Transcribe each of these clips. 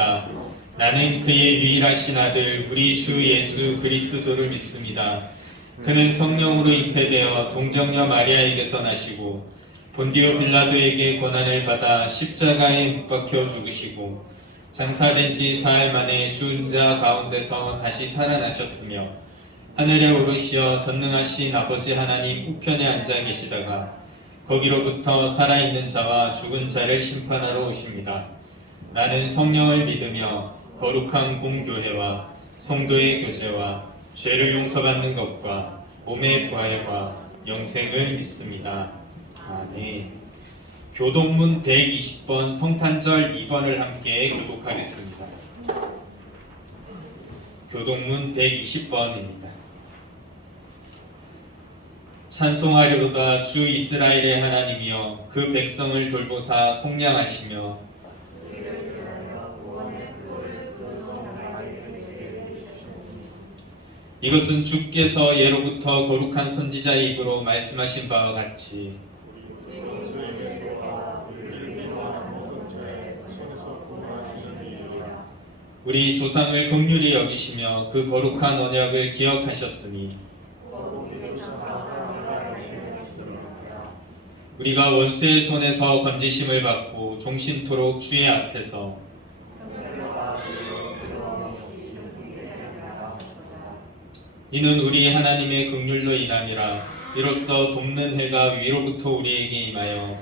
믿습니다. 나는 그의 유일하신 아들 우리 주 예수 그리스도를 믿습니다. 그는 성령으로 잉태되어 동정녀 마리아에게서 나시고 본디오 빌라도에게 고난을 받아 십자가에 못 박혀 죽으시고 장사된 지 사흘 만에 죽은 자 가운데서 다시 살아나셨으며 하늘에 오르시어 전능하신 아버지 하나님 우편에 앉아 계시다가 거기로부터 살아있는 자와 죽은 자를 심판하러 오십니다. 나는 성령을 믿으며 거룩한 공교회와 성도의 교제와 죄를 용서받는 것과 몸의 부활과 영생을 믿습니다. 아멘. 교동문 120번 성탄절 2번을 함께 교독하겠습니다. 교동문 120번입니다. 찬송하리로다 주 이스라엘의 하나님이여 그 백성을 돌보사 속량하시며 이것은 주께서 예로부터 거룩한 선지자의 입으로 말씀하신 바와 같이 우리 조상을 긍휼히 여기시며 그 거룩한 언약을 기억하셨으니 우리가 원수의 손에서 건지심을 받고 종신토록 주의 앞에서 이는 우리 하나님의 긍휼로 인함이라. 이로써 돕는 해가 위로부터 우리에게 임하여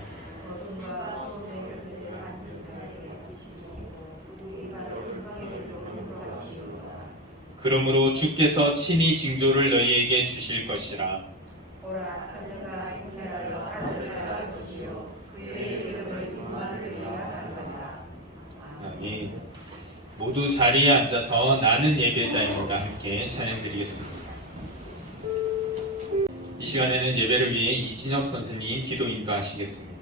그러므로 주께서 친히 징조를 너희에게 주실 것이라. 아멘. 모두 자리에 앉아서 나는 예배자입니다. 함께 찬양드리겠습니다. 이 시간에는 예배를 위해 이진혁 선생님 기도 인도하시겠습니다.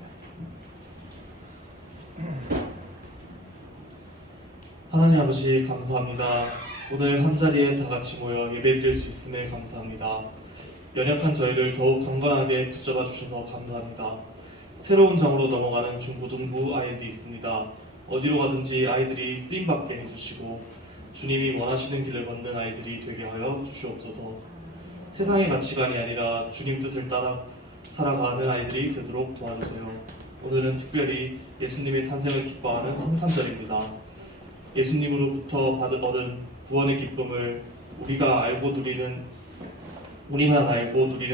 하나님 아버지 감사합니다. 오늘 한자리에 다 같이 모여 예배드릴 수 있음에 감사합니다. 연약한 저희를 더욱 경건하게 붙잡아 주셔서 감사합니다. 새로운 장으로 넘어가는 중고등부 아이들이 있습니다. 어디로 가든지 아이들이 쓰임받게 해주시고 주님이 원하시는 길을 걷는 아이들이 되게 하여 주시옵소서. 세상의 가치관이 아니라 주님 뜻을 따라 살아가는 아이들이 되도록 도와주세요. 오늘은 특별히 예수님의 탄생을 기뻐하는 성탄절입니다. 예수님으로부터 얻은 구원의 기쁨을 우리만 알고 누리는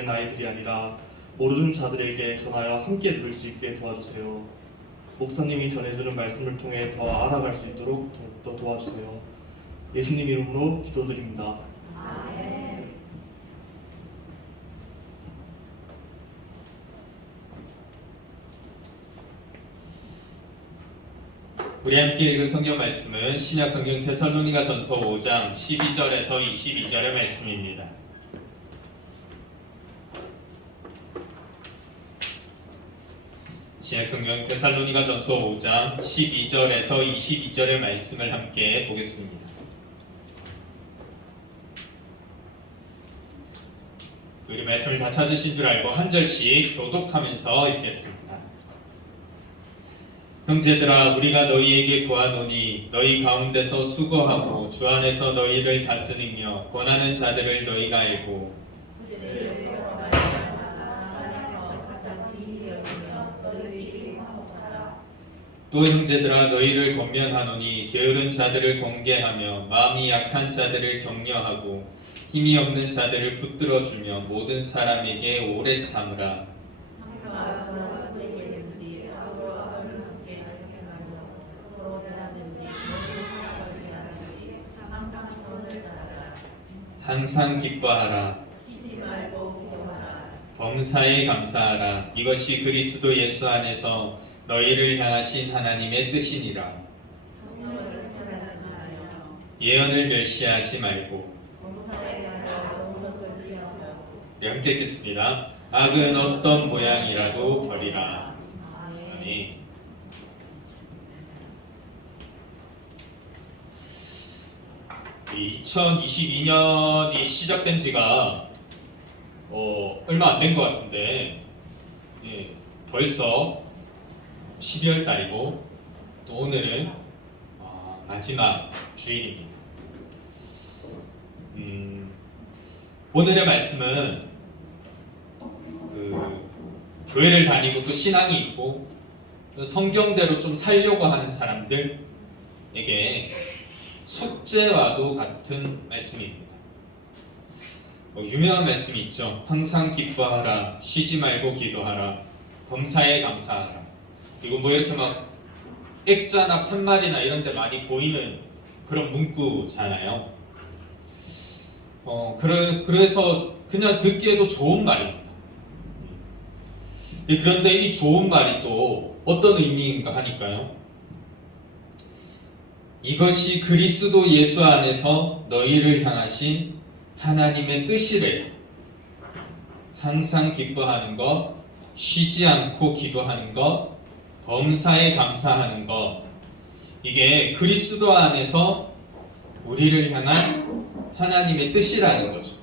아이들이 아니라 모르는 자들에게 전하여 함께 누릴 수 있게 도와주세요. 목사님이 전해주는 말씀을 통해 더 알아갈 수 있도록 더 도와주세요. 예수님 이름으로 기도드립니다. 아멘. 우리 함께 읽을 성경 말씀은 신약성경 데살로니가전서 5장 12절에서 22절의 말씀입니다. 신약성경 데살로니가전서 5장 12절에서 22절의 말씀을 함께 보겠습니다. 우리 말씀을 다 찾으신 줄 알고 한 절씩 교독하면서 읽겠습니다. 형제들아 우리가 너희에게 구하노니 너희 가운데서 수고하고 주 안에서 너희를 다스리며 권하는 자들을 너희가 알고 또 형제들아 너희를 권면하노니 게으른 자들을 권계하며 마음이 약한 자들을 격려하고 힘이 없는 자들을 붙들어주며 모든 사람에게 오래 참으라. 항상 기뻐하라. 범사에 감사하라. 이것이 그리스도 예수 안에서 너희를 향하신 하나님의 뜻이니라. 예언을 멸시하지 말고. 네, 함께 읽겠습니다. 악은 어떤 모양이라도 버리라. 아멘. 이 2022년이 시작된 지가 얼마 안 된 것 같은데 벌써 12월 달이고 또 오늘은 마지막 주일입니다. 오늘의 말씀은 교회를 다니고 또 신앙이 있고 또 성경대로 좀 살려고 하는 사람들에게 숙제와도 같은 말씀입니다. 유명한 말씀이 있죠. 항상 기뻐하라, 쉬지 말고 기도하라, 범사에 감사하라. 이거 뭐 이렇게 막 액자나 팻말이나 이런 데 많이 보이는 그런 문구잖아요. 그래서 그냥 듣기에도 좋은 말입니다. 그런데 이 좋은 말이 또 어떤 의미인가 하니까요. 이것이 그리스도 예수 안에서 너희를 향하신 하나님의 뜻이래요. 항상 기뻐하는 것, 쉬지 않고 기도하는 것, 범사에 감사하는 것. 이게 그리스도 안에서 우리를 향한 하나님의 뜻이라는 거죠.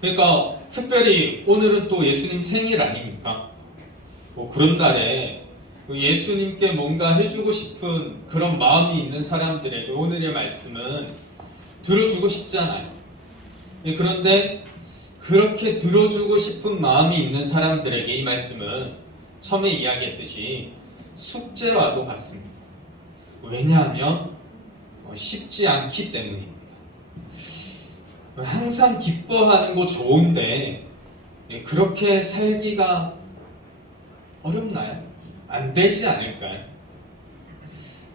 그러니까 특별히 오늘은 또 예수님 생일 아닙니까? 그런 날에 예수님께 뭔가 해주고 싶은 그런 마음이 있는 사람들에게 오늘의 말씀은 들어주고 싶잖아요. 그런데 그렇게 들어주고 싶은 마음이 있는 사람들에게 이 말씀은 처음에 이야기했듯이 숙제와도 같습니다. 왜냐하면 쉽지 않기 때문입니다. 항상 기뻐하는 거 좋은데 그렇게 살기가 어렵나요? 안 되지 않을까요?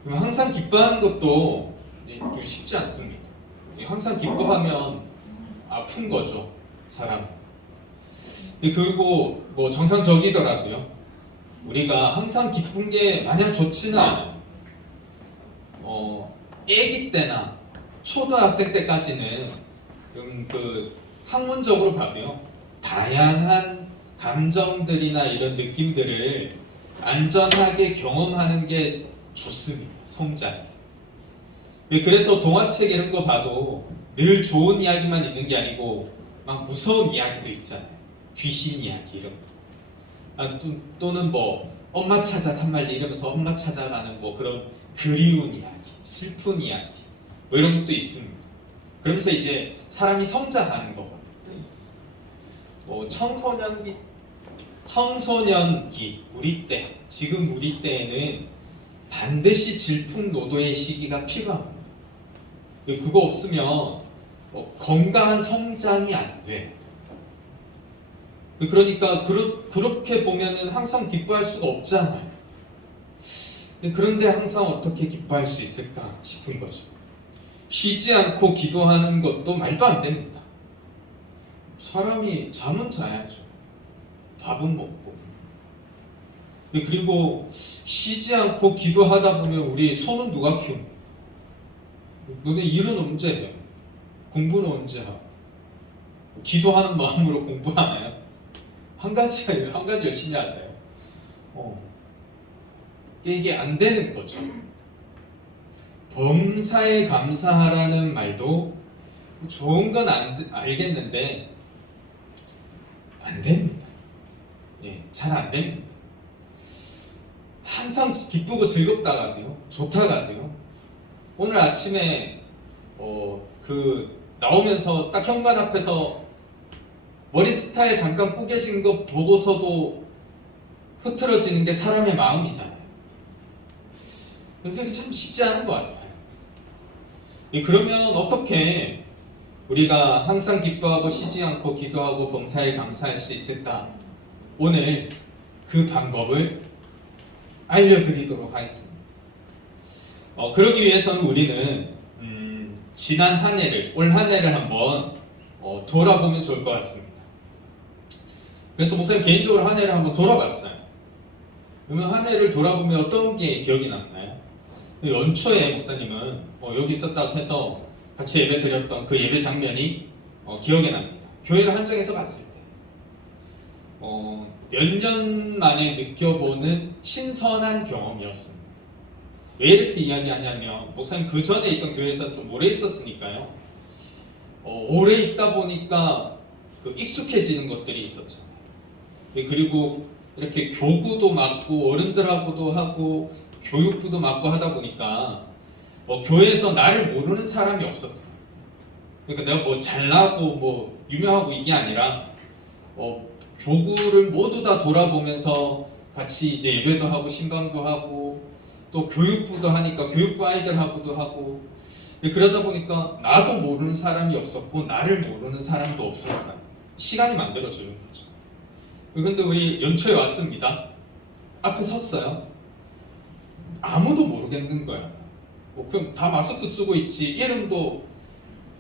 항상 기뻐하는 것도 좀 쉽지 않습니다. 항상 기뻐하면 아픈 거죠, 사람. 그리고 뭐 정상적이더라도요, 우리가 항상 기쁜 게 마냥 좋지는 않아요. 애기 때나 초등학생 때까지는 학문적으로 봐도요, 다양한 감정들이나 이런 느낌들을 안전하게 경험하는 게 좋습니다. 성장이. 그래서 동화책 이런 거 봐도 늘 좋은 이야기만 있는 게 아니고 막 무서운 이야기도 있잖아요. 귀신 이야기 이런 거. 또는 뭐 엄마 찾아 산말리 이러면서 엄마 찾아가는 뭐 그런 그리운 이야기, 슬픈 이야기 뭐 이런 것도 있습니다. 그러면서 이제 사람이 성장하는 거거든요. 청소년기 우리 때, 지금 우리 때에는 반드시 질풍노도의 시기가 필요합니다. 그거 없으면 건강한 성장이 안 돼. 그러니까 그렇게 보면은 항상 기뻐할 수가 없잖아요. 그런데 항상 어떻게 기뻐할 수 있을까 싶은 거죠. 쉬지 않고 기도하는 것도 말도 안 됩니다. 사람이 잠은 자야죠. 밥은 먹고. 그리고 쉬지 않고 기도하다 보면 우리 손은 누가 키웁니까? 너네 일은 언제 해요? 공부는 언제 하고? 기도하는 마음으로 공부하나요? 한 가지 열심히 하세요. 이게 안 되는 거죠. 범사에 감사하라는 말도 좋은 건 알겠는데 안 됩니다. 잘 안 됩니다. 항상 기쁘고 즐겁다가도요, 좋다가도요, 오늘 아침에 나오면서 딱 현관 앞에서 머리 스타일 잠깐 꾸겨진 거 보고서도 흐트러지는 게 사람의 마음이잖아요. 그게 참 쉽지 않은 것 같아요. 그러면 어떻게 우리가 항상 기뻐하고 쉬지 않고 기도하고 범사에 감사할 수 있을까? 오늘 그 방법을 알려드리도록 하겠습니다. 그러기 위해서는 우리는 지난 한 해를, 올 한 해를 한번 돌아보면 좋을 것 같습니다. 그래서 목사님 개인적으로 한 해를 한번 돌아봤어요. 그러면 한 해를 돌아보면 어떤 게 기억이 남나요? 연초에 목사님은 여기 있었다고 해서 같이 예배 드렸던 그 예배 장면이 기억에 납니다. 교회를 한정해서 갔을 때 몇 년 만에 느껴보는 신선한 경험이었습니다. 왜 이렇게 이야기하냐면 목사님 그 전에 있던 교회에서 좀 오래 있었으니까요. 오래 있다 보니까 익숙해지는 것들이 있었죠. 그리고 이렇게 교구도 맡고 어른들하고도 하고 교육부도 맡고 하다 보니까 교회에서 나를 모르는 사람이 없었어. 그러니까 내가 뭐 잘나고 뭐 유명하고 이게 아니라 교구를 모두 다 돌아보면서 같이 이제 예배도 하고 신방도 하고 또 교육부도 하니까 교육부 아이들하고도 하고 그러다 보니까 나도 모르는 사람이 없었고 나를 모르는 사람도 없었어요. 시간이 만들어주는 거죠. 그런데 우리 연초에 왔습니다. 앞에 섰어요. 아무도 모르겠는 거야. 그럼 다 마스크 쓰고 있지. 이름도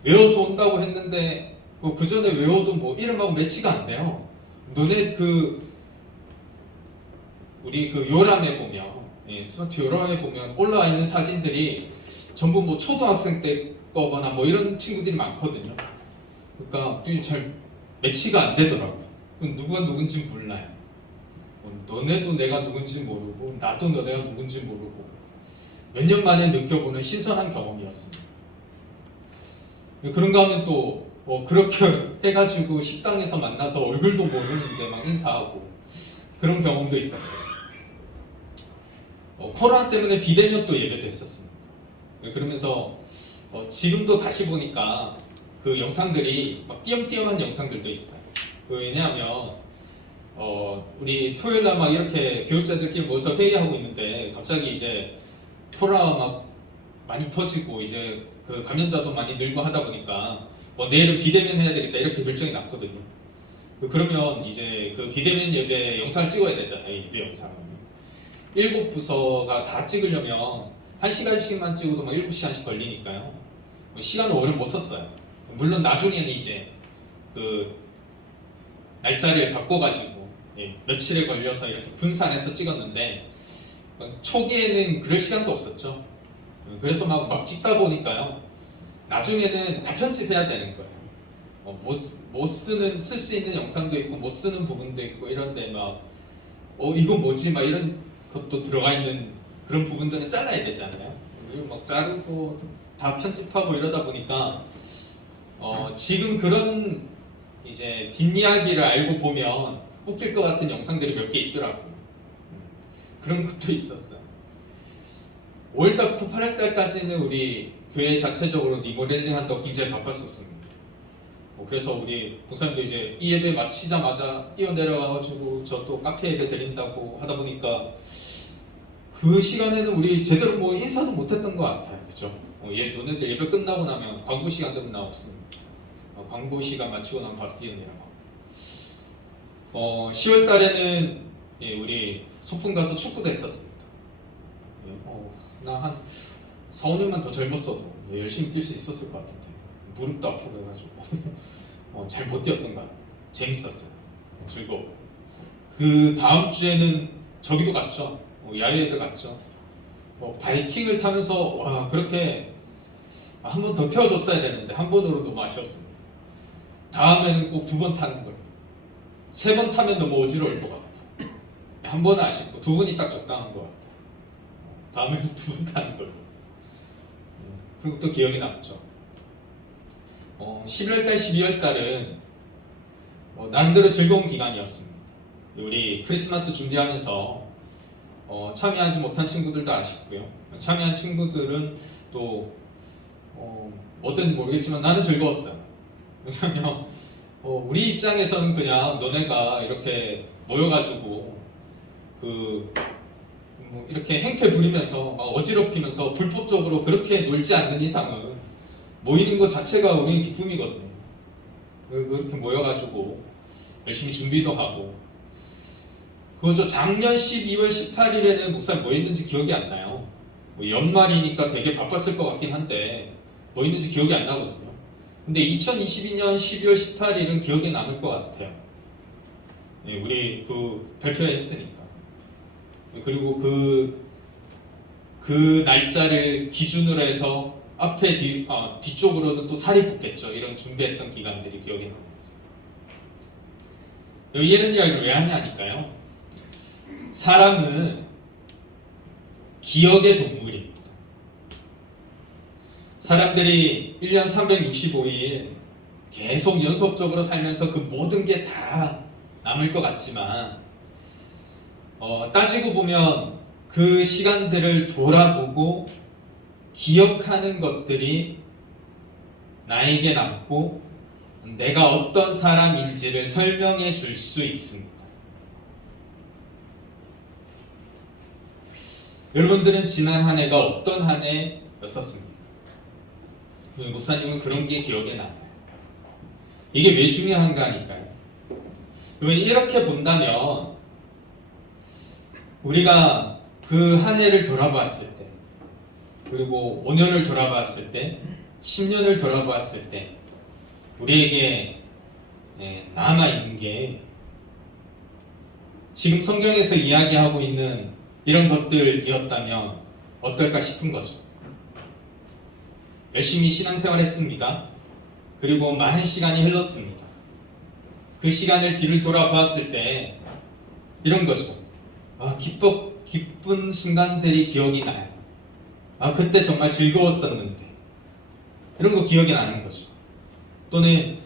외워서 온다고 했는데 그 전에 외워도 뭐 이름하고 매치가 안 돼요. 너네 우리 요람에 보면 스마트 요람에 보면 올라와 있는 사진들이 전부 뭐 초등학생 때 거거나 뭐 이런 친구들이 많거든요. 그러니까 잘 매치가 안 되더라고요. 누가 누군지 몰라요. 너네도 내가 누군지 모르고 나도 너네가 누군지 모르고 몇 년 만에 느껴보는 신선한 경험이었습니다. 그런가 하면 또 그렇게 해가지고 식당에서 만나서 얼굴도 모르는데 막 인사하고 그런 경험도 있었고요. 코로나 때문에 비대면 또 예배도 했었습니다. 그러면서 지금도 다시 보니까 그 영상들이 막 띄엄띄엄한 영상들도 있어요. 왜냐하면 우리 토요일날 막 이렇게 교육자들끼리 모여서 회의하고 있는데 갑자기 이제 코로나가 막 많이 터지고 이제 그 감염자도 많이 늘고 하다 보니까 내일은 비대면 해야 되겠다 이렇게 결정이 났거든요. 그러면 이제 그 비대면 예배 영상을 찍어야 되잖아요. 예배 영상을 7부서가 다 찍으려면 1시간씩만 찍어도 막 7시간씩 걸리니까요. 시간을 오래 못 썼어요. 물론 나중에는 이제 그 날짜를 바꿔가지고 며칠에 걸려서 이렇게 분산해서 찍었는데 초기에는 그럴 시간도 없었죠. 그래서 막 찍다 보니까요. 나중에는 다 편집해야 되는 거예요. 쓸 수 있는 영상도 있고 못 쓰는 부분도 있고 이런데 막 이거 뭐지 막 이런 것도 들어가 있는 그런 부분들은 잘라야 되잖아요. 막 자르고 다 편집하고 이러다 보니까 지금 그런 이제 뒷이야기를 알고 보면 웃길 것 같은 영상들이 몇 개 있더라고요. 그런 것도 있었어요. 5월달부터 8월달까지는 우리 교회 자체적으로 리모델링 한다고 굉장히 바빴었습니다. 그래서 우리 목사님도 이제 이 예배 마치자마자 뛰어내려와가지고 저 또 카페 예배 드린다고 하다 보니까 그 시간에는 우리 제대로 뭐 인사도 못했던 것 같아요. 그죠? 너네들 예배 끝나고 나면 광고 시간 되면 나 없습니다. 광고 시간 마치고 나면 바로 뛰어내려가고 10월 달에는 우리 소풍 가서 축구도 했었습니다. 나 한 4, 5년만 더 젊었어도 열심히 뛸 수 있었을 것 같은데 무릎도 아프고 해가지고 잘 못 뛰었던 것 같아요. 재밌었어요. 즐거워. 그 다음 주에는 저기도 갔죠. 야외에도 갔죠. 바이킹을 타면서 와 그렇게 한 번 더 태워줬어야 되는데 한 번으로 너무 아쉬웠습니다. 다음에는 꼭 2번 타는 걸. 3번 타면 너무 어지러울 것 같고 한 번은 아쉽고 2번이 딱 적당한 것 같아요. 다음에는 2번 타는 걸로. 그리고 또 기억이 남죠. 11월달, 12월달은 나름대로 즐거운 기간이었습니다. 우리 크리스마스 준비하면서 참여하지 못한 친구들도 아쉽고요. 참여한 친구들은 또 어떤지 모르겠지만 나는 즐거웠어요. 왜냐하면 우리 입장에서는 그냥 너네가 이렇게 모여가지고 뭐 이렇게 행패 부리면서 막 어지럽히면서 불법적으로 그렇게 놀지 않는 이상은 모이는 것 자체가 우리는 기쁨이거든요. 그렇게 모여가지고 열심히 준비도 하고 그거죠. 작년 12월 18일에는 목사님 뭐 했는지 기억이 안 나요. 연말이니까 되게 바빴을 것 같긴 한데 뭐 했는지 기억이 안 나거든요. 근데 2022년 12월 18일은 기억에 남을 것 같아요. 우리 발표했으니까. 그리고 그 날짜를 기준으로 해서 앞에 뒤쪽으로는 또 살이 붙겠죠. 이런 준비했던 기간들이 기억에 남습니다. 이런 이야기를 왜 하냐니까요. 사람은 기억의 동물입니다. 사람들이 1년 365일 계속 연속적으로 살면서 그 모든 게 다 남을 것 같지만 따지고 보면 그 시간들을 돌아보고 기억하는 것들이 나에게 남고 내가 어떤 사람인지를 설명해 줄 수 있습니다. 여러분들은 지난 한 해가 어떤 한 해였었습니까? 목사님은 그런 게 기억에 남아요. 이게 왜 중요한가 하니까요. 여러분, 이렇게 본다면 우리가 그 한 해를 돌아봤을 때, 그리고 5년을 돌아봤을 때, 10년을 돌아봤을 때 우리에게 남아있는 게 지금 성경에서 이야기하고 있는 이런 것들이었다면 어떨까 싶은 거죠. 열심히 신앙생활 했습니다. 그리고 많은 시간이 흘렀습니다. 그 시간을 뒤를 돌아보았을 때 이런 거죠. 기쁜 순간들이 기억이 나요. 그때 정말 즐거웠었는데, 이런 거 기억이 나는 거죠. 또는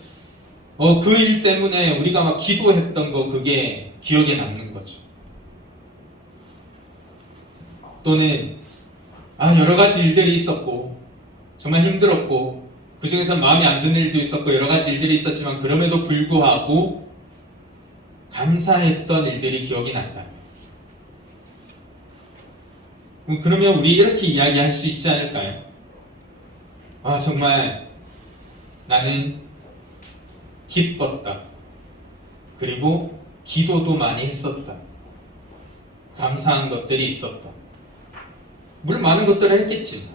그 일 때문에 우리가 막 기도했던 거, 그게 기억에 남는 거죠. 또는 여러 가지 일들이 있었고 정말 힘들었고 그 중에서 마음에 안 드는 일도 있었고 여러 가지 일들이 있었지만 그럼에도 불구하고 감사했던 일들이 기억이 난다. 그러면 우리 이렇게 이야기할 수 있지 않을까요? 정말 나는 기뻤다. 그리고 기도도 많이 했었다. 감사한 것들이 있었다. 물론 많은 것들을 했겠지.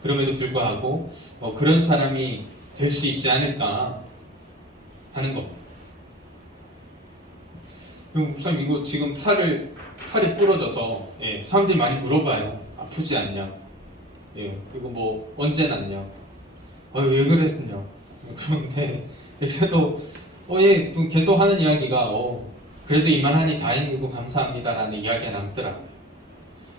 그럼에도 불구하고 그런 사람이 될 수 있지 않을까 하는 겁니다. 목사님, 이거 지금 팔이 부러져서 사람들이 많이 물어봐요. 아프지 않냐? 그리고 뭐 언제 났냐? 왜 그랬냐? 그런데 그래도 계속 하는 이야기가 그래도 이만하니 다행이고 감사합니다라는 이야기가 남더라고요.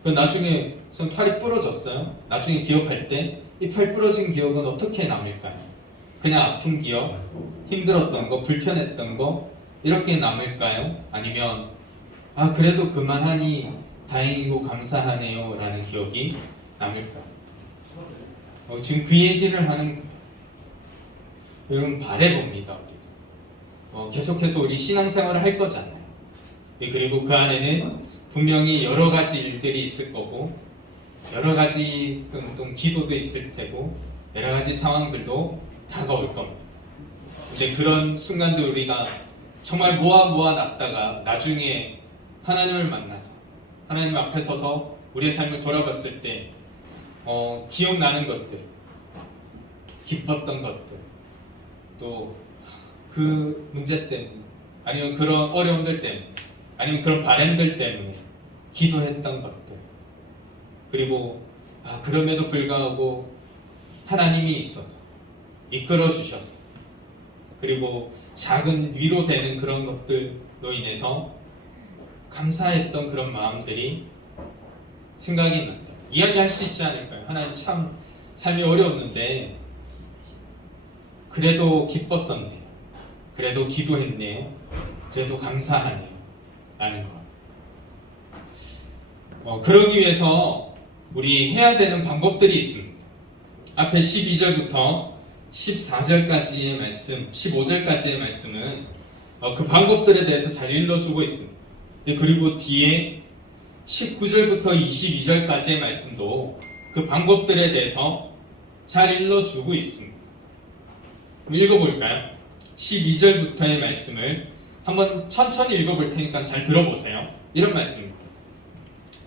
나중에 팔이 부러졌어요. 나중에 기억할 때 이 팔 부러진 기억은 어떻게 남을까요? 그냥 아픈 기억, 힘들었던 거, 불편했던 거 이렇게 남을까요? 아니면 그래도 그만하니 다행이고 감사하네요 라는 기억이 남을까요? 지금 그 얘기를 하는 거예요. 여러분, 바라봅니다. 우리도 계속해서 우리 신앙생활을 할 거잖아요. 그리고 그 안에는 분명히 여러 가지 일들이 있을 거고 여러 가지 어떤 기도도 있을 테고 여러 가지 상황들도 다가올 겁니다. 근데 그런 순간도 우리가 정말 모아 놨다가 나중에 하나님을 만나서 하나님 앞에 서서 우리의 삶을 돌아봤을 때 기억나는 것들, 기뻤던 것들, 또 그 문제 때문에 아니면 그런 어려움들 때문에 아니면 그런 바람들 때문에 기도했던 것들, 그리고 그럼에도 불구하고 하나님이 있어서 이끌어 주셔서 그리고 작은 위로되는 그런 것들로 인해서 감사했던 그런 마음들이 생각이 난다. 이야기할 수 있지 않을까요? 하나님, 참 삶이 어려웠는데 그래도 기뻤었네요. 그래도 기도했네요. 그래도 감사하네요. 라는 것. 그러기 위해서 우리 해야 되는 방법들이 있습니다. 앞에 12절부터 14절까지의 말씀, 15절까지의 말씀은 그 방법들에 대해서 잘 일러주고 있습니다. 그리고 뒤에 19절부터 22절까지의 말씀도 그 방법들에 대해서 잘 일러주고 있습니다. 읽어볼까요? 12절부터의 말씀을 한번 천천히 읽어볼 테니까 잘 들어보세요. 이런 말씀입니다.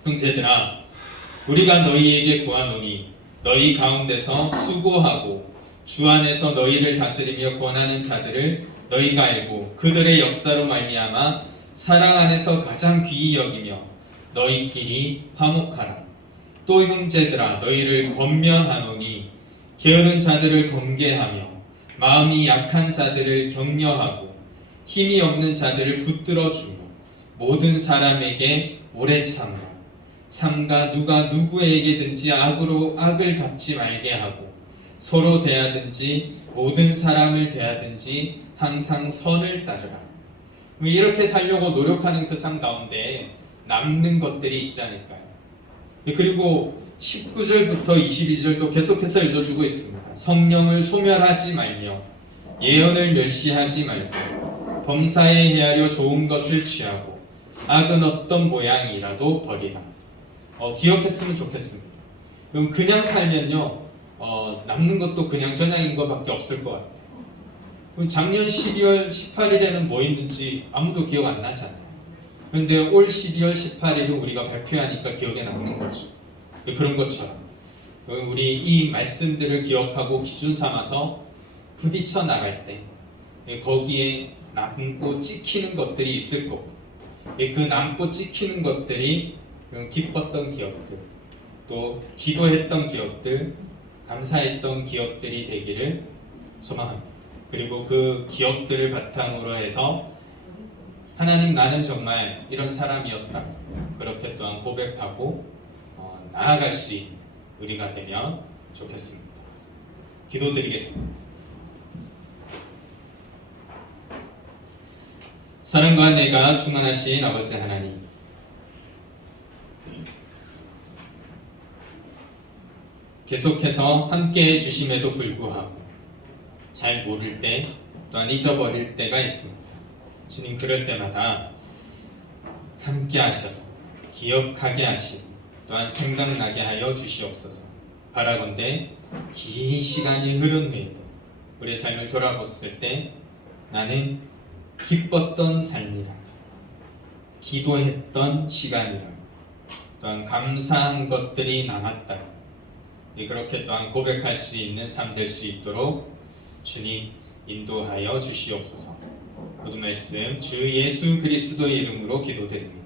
형제들아, 우리가 너희에게 구하노니 너희 가운데서 수고하고 주 안에서 너희를 다스리며 권하는 자들을 너희가 알고 그들의 역사로 말미암아 사랑 안에서 가장 귀히 여기며 너희끼리 화목하라. 또 형제들아, 너희를 권면하노니 게으른 자들을 권계하며 마음이 약한 자들을 격려하고 힘이 없는 자들을 붙들어 주며 모든 사람에게 오래 참으라. 삼가 누가 누구에게든지 악으로 악을 갚지 말게 하고 서로 대하든지 모든 사람을 대하든지 항상 선을 따르라. 이렇게 살려고 노력하는 그 삶 가운데 남는 것들이 있지 않을까요? 그리고 19절부터 22절도 계속해서 읽어주고 있습니다. 성령을 소멸하지 말며 예언을 멸시하지 말고 범사에 헤아려 좋은 것을 취하고 악은 어떤 모양이라도 버리라. 기억했으면 좋겠습니다. 그럼 그냥 살면요 남는 것도 그냥 저냥인 것밖에 없을 것 같아요. 그럼 작년 12월 18일에는 뭐 있는지 아무도 기억 안 나잖아요. 그런데 올 12월 18일은 우리가 발표하니까 기억에 남는 거죠. 그런 것처럼 우리 이 말씀들을 기억하고 기준 삼아서 부딪혀 나갈 때 거기에 남고 찍히는 것들이 있을 거고 그 남고 찍히는 것들이 기뻤던 기억들 또 기도했던 기억들 감사했던 기억들이 되기를 소망합니다. 그리고 그 기억들을 바탕으로 해서 하나님 나는 정말 이런 사람이었다 그렇게 또한 고백하고 나아갈 수 있는 우리가 되면 좋겠습니다. 기도드리겠습니다. 사랑과 은혜가 충만하신 아버지 하나님, 계속해서 함께해 주심에도 불구하고 잘 모를 때 또한 잊어버릴 때가 있습니다. 주님, 그럴 때마다 함께 하셔서 기억하게 하시고 또한 생각나게 하여 주시옵소서. 바라건대 긴 시간이 흐른 후에도 우리의 삶을 돌아봤을 때 나는 기뻤던 삶이라 기도했던 시간이라 또한 감사한 것들이 남았다 그렇게 또한 고백할 수 있는 삶 될 수 있도록 주님 인도하여 주시옵소서. 모든 말씀 주 예수 그리스도의 이름으로 기도드립니다.